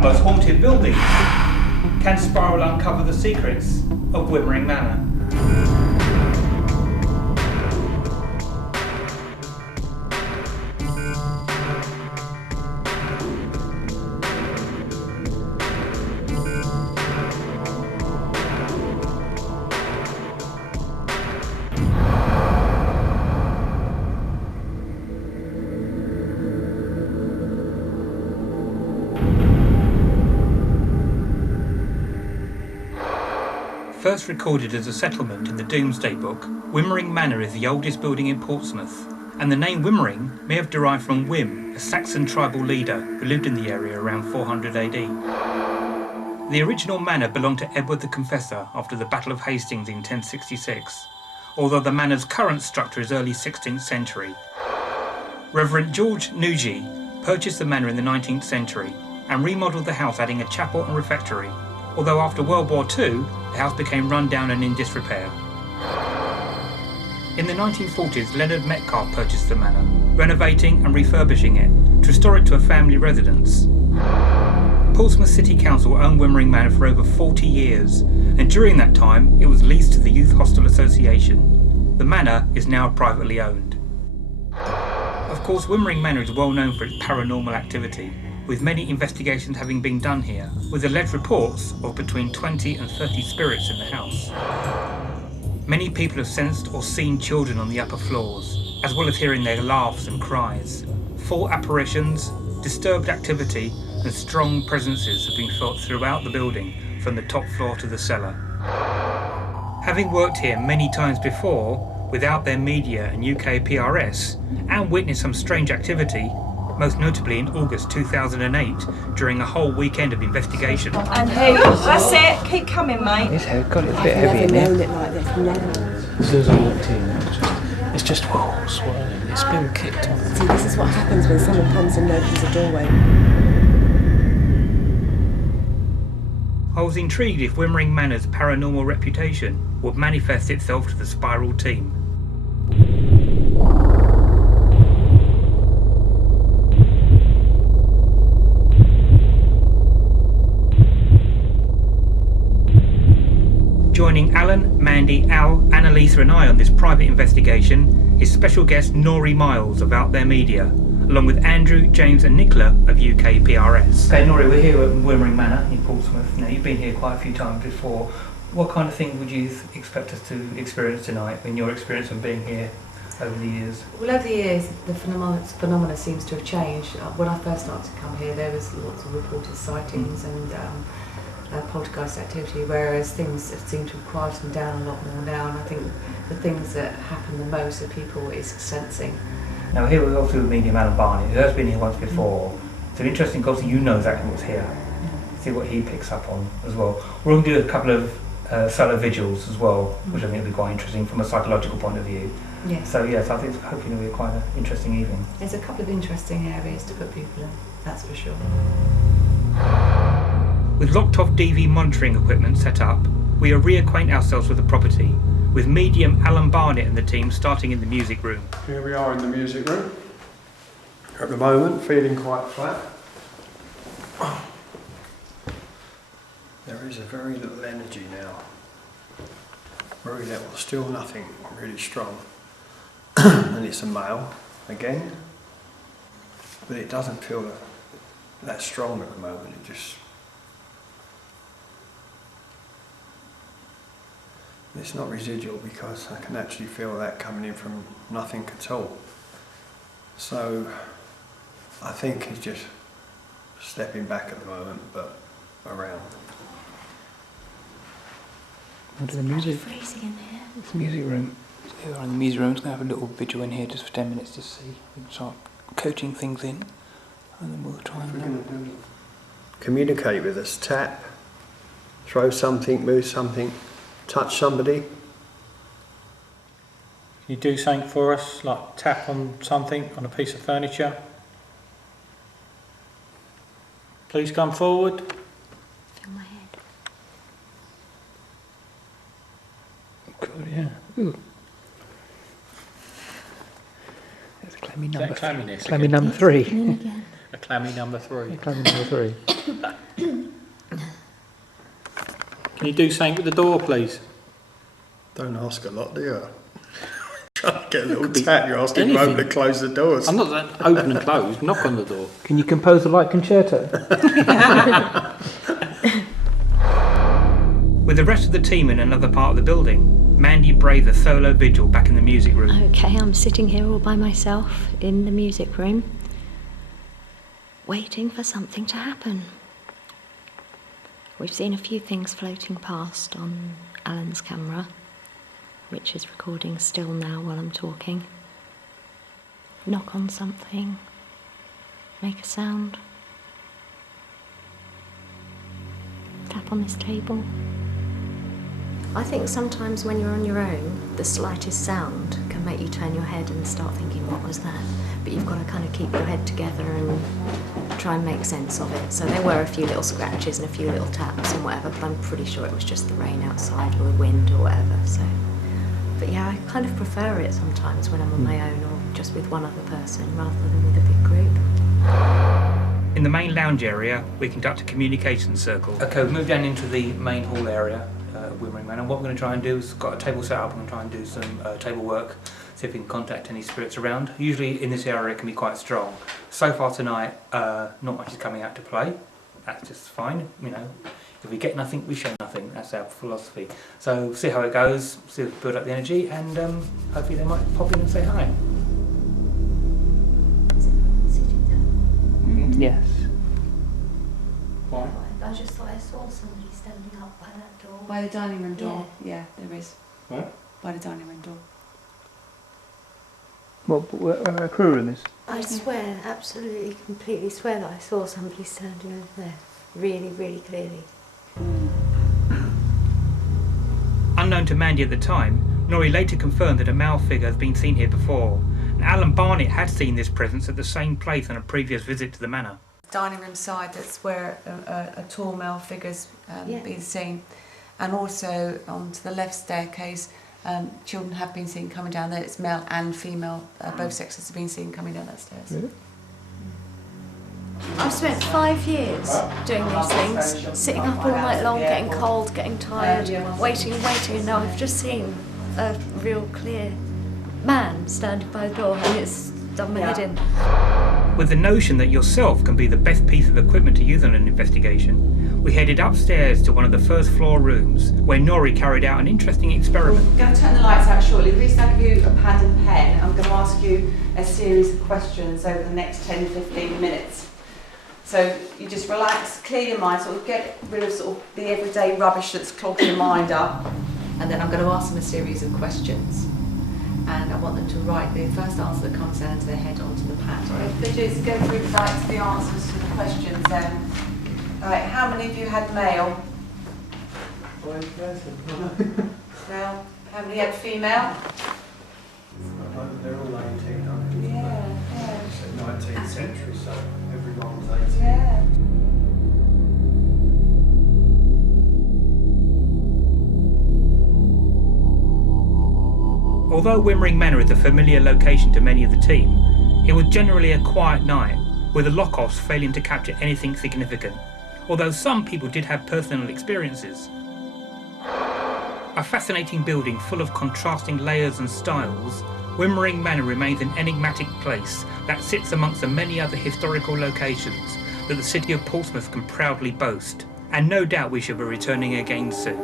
like most haunted buildings, can Spiral uncover the secrets of Wymering Manor. First recorded as a settlement in the Domesday Book, Wymering Manor is the oldest building in Portsmouth, and the name Wymering may have derived from Wym, a Saxon tribal leader who lived in the area around 400 AD. The original manor belonged to Edward the Confessor after the Battle of Hastings in 1066, although the manor's current structure is early 16th century. Reverend George Norie purchased the manor in the 19th century and remodelled the house, adding a chapel and refectory, although after World War II, the house became run down and in disrepair. In the 1940s, Leonard Metcalfe purchased the manor, renovating and refurbishing it to restore it to a family residence. Portsmouth City Council owned Wymering Manor for over 40 years, and during that time, it was leased to the Youth Hostel Association. The manor is now privately owned. Of course, Wymering Manor is well known for its paranormal activity, with many investigations having been done here, with alleged reports of between 20 and 30 spirits in the house. Many people have sensed or seen children on the upper floors, as well as hearing their laughs and cries. Full apparitions, disturbed activity, and strong presences have been felt throughout the building, from the top floor to the cellar. Having worked here many times before, without their media and UK PRS, and witnessed some strange activity, most notably in August 2008, during a whole weekend of investigation. And who? That's it. Keep coming, mate. It's got it a bit heavy in there. It like this, never. As soon as I walked in, it's just swirling. It's been kicked on. See, this is what happens when someone comes and opens a doorway. I was intrigued if Wymering Manor's paranormal reputation would manifest itself to the Spiral team. Joining Alan, Mandy, Al, Annalisa and I on this private investigation is special guest Norie Miles of Out There Media, along with Andrew, James and Nicola of UK PRS. Okay, Norie, we're here at Wymering Manor in Portsmouth. Now, you've been here quite a few times before. What kind of thing would you expect us to experience tonight in your experience of being here over the years? Well, over the years, the phenomena seems to have changed. When I first started to come here, there was lots of reported sightings and poltergeist activity, whereas things seem to have quietened down a lot more now, and I think the things that happen the most are people is sensing. Now here we're also with medium Alan Barnett, who has been here once before. So interesting, because you know exactly what's here. See what he picks up on as well. We're going to do a couple of solo vigils as well, which I think will be quite interesting from a psychological point of view. Yes. So yes, I think it's hopefully will be quite an interesting evening. There's a couple of interesting areas to put people in, that's for sure. With locked-off DV monitoring equipment set up, we reacquaint ourselves with the property, with medium Alan Barnett and the team starting in the music room. Here we are in the music room. At the moment, feeling quite flat. There is a very little energy now. Very little, still nothing really strong. And it's a male, again. But it doesn't feel that strong at the moment, it just... It's not residual because I can actually feel that coming in from nothing at all. So I think he's just stepping back at the moment, but around. Onto the music. It's freezing in here. It's the music room. So here we are in the music room. It's going to have a little vigil in here just for 10 minutes to see. We can start coaching things in, and then we'll try and communicate with us. Tap, throw something, move something. Touch somebody. Can you do something for us, like tap on something, on a piece of furniture? Please come forward. Feel my head. God, yeah. Ooh. That's clammy number. Clamminess Clammy again. number 3. A clammy number 3. Clammy number 3. Can you do something with the door, please? Don't ask a lot, do you? Trying to get a little be tap, you're asking anything. Rome to close the doors. I'm not saying open and close, knock on the door. Can you compose a light concerto? With the rest of the team in another part of the building, Mandy braves a solo vigil back in the music room. Okay, I'm sitting here all by myself in the music room, waiting for something to happen. We've seen a few things floating past on Alan's camera, which is recording still now while I'm talking. Knock on something, make a sound, tap on this table. I think sometimes when you're on your own, the slightest sound can make you turn your head and start thinking, what was that? But you've got to kind of keep your head together and try and make sense of it. So there were a few little scratches and a few little taps and whatever, but I'm pretty sure it was just the rain outside or the wind or whatever. So, but yeah, I kind of prefer it sometimes when I'm on my own or just with one other person rather than with a big group. In the main lounge area, we conduct a communication circle. Okay, we've moved down into the main hall area of Wymering Manor. What we're going to try and do is, got a table set up, we're going to try and do some table work, see if we can contact any spirits around. Usually in this area it can be quite strong. So far tonight, not much is coming out to play. That's just fine, you know. If we get nothing, we show nothing. That's our philosophy. So see how it goes, see if we build up the energy, and hopefully they might pop in and say hi. Yes. Why? I just thought I saw somebody standing up by that door. By the dining room door? Yeah, there is. What? By the dining room door. Well, where a crew room is? I swear, absolutely, completely swear that I saw somebody standing over there. Really, really clearly. Unknown to Mandy at the time, Norie later confirmed that a male figure has been seen here before, and Alan Barnett had seen this presence at the same place on a previous visit to the manor. Dining room side, that's where a tall male figure's been seen. And also onto the left staircase, children have been seen coming down there. It's male and female, both sexes have been seen coming down that stairs. Really? I've spent 5 years doing these things, sitting up all night long, getting cold, getting tired, waiting, and now I've just seen a real clear man standing by the door and it's done my head in. With the notion that yourself can be the best piece of equipment to use on an investigation, we headed upstairs to one of the first floor rooms, where Norie carried out an interesting experiment. I'm going to turn the lights out shortly. The reason I give you a pad and pen, I'm going to ask you a series of questions over the next 10-15 minutes. So you just relax, clear your mind, sort of get rid of sort of the everyday rubbish that's clogging your mind up. And then I'm going to ask them a series of questions. And I want them to write the first answer that comes down to their head onto the pad. If they just go through the answers to the questions then. Alright, how many of you had male? One person. Male. How many had female? They're all 1800s. Yeah. 19th century, so everyone was 18. Yeah. Although Wymering Manor is a familiar location to many of the team, it was generally a quiet night, with the lock-offs failing to capture anything significant, although some people did have personal experiences. A fascinating building full of contrasting layers and styles, Wymering Manor remains an enigmatic place that sits amongst the many other historical locations that the city of Portsmouth can proudly boast, and no doubt we shall be returning again soon.